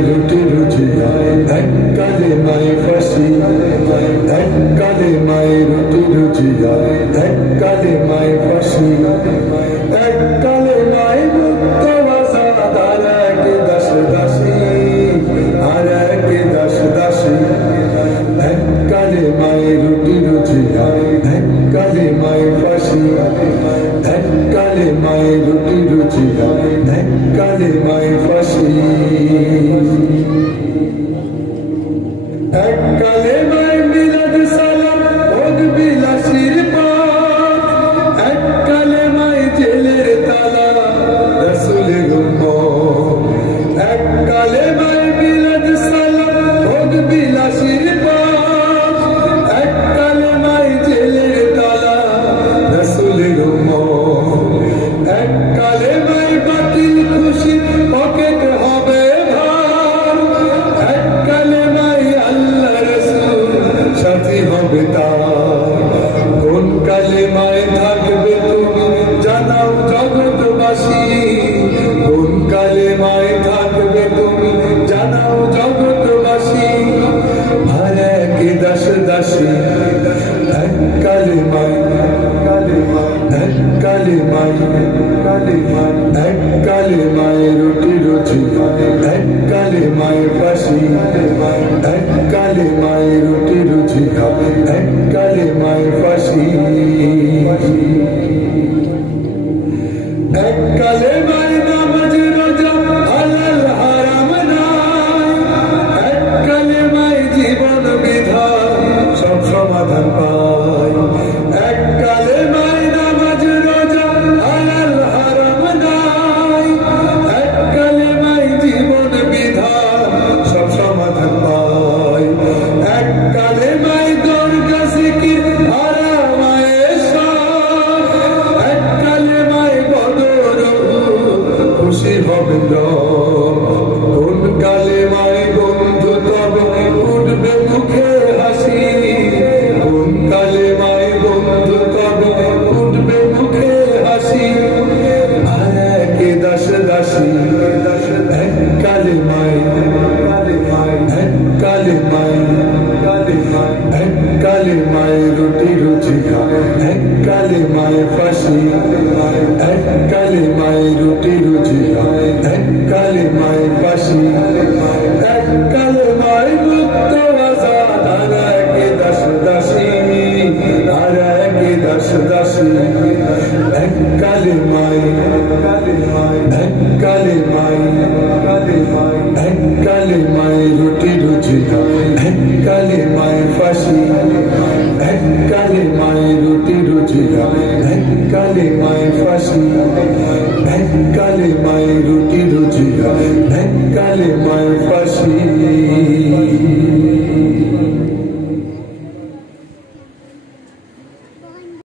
রুটি রুচি এক কালে মাই ফাঁসি এক কালে মাই রুটি রুচি এক কালে মাই ফাঁসি এক কালে মাই মুক্ত আজাদ আর এক দাস দাসী আর এক দাস দাসী এক কালে মাই রুটি রুচি এক কালে মাই ফাঁসি এক কালে মাই রুটি রুচি এক কালে মাই ফাঁসি এক কালে মাই মিলাদ সালাম ভোগ বিলাসীর পাঠ এক কালে মাই জেলের তালা রাসূলের উম্মত এক কালে মাই মিলাদ সালাম ভোগ বিলাসীর পাঠ এক কালে মাই জেলের তালা রাসূলের উম্মত এক কালে মাই বাতিল খুশি পকেট হবে ভার এক কালে মাই আল্লাহ রাসূল সাথী হবে তার কোন কালেমায় থাকবে তুমি জানাও জগৎবাসী কোন কালেমায় থাকবে তুমি জানাও জগৎবাসী আর এক দাস দাসী এক কালেমায় এক কালেমায় এক কালেমায় রুটি রুচি এক কালেমায় ফাঁসি এক কালেমায় রুটি রুচি এক কালেমায় ফাঁসি এক কালেমায় নামাজ রোজা হালাল হারাম নাই এক কালেমায় জীবন বিধান সব সমাধান পায় এক কালেমায় নামাজ রোজা হালাল হারাম নাই এক কালেমায় জীবন বিধান সব সমাধান পায় এক কালেমায় দরগা জিকির হারাম এসান এক কালেমায় বদর খুশি হবে কোন কালেমায় বন্ধু তবে উঠবে মুখে হাসি কোন কালেমায় বন্ধু তবে উঠবে মুখে হাসি আর এক দাস দাসী এক কালেমায় এক কালেমায় এক কালেমায় রুটি রুচি এক কালেমায় ফাঁসি এক কালেমায় রুটি রুচি এক কালেমায় ফাঁসি এক কালেমায় মুক্ত আজাদ আর এক দাস দাসী আর এক দাস দাসী এক কালেমায় এক কালেমায় এক কালেমায় রুটি রুচি এক কালেমায় ফাঁসি এক কালেমায় রুটি রুচি এক কালেমায় ফাঁসি এক কালেমায় রুটি রুচি এক কালেমায় ফাঁসি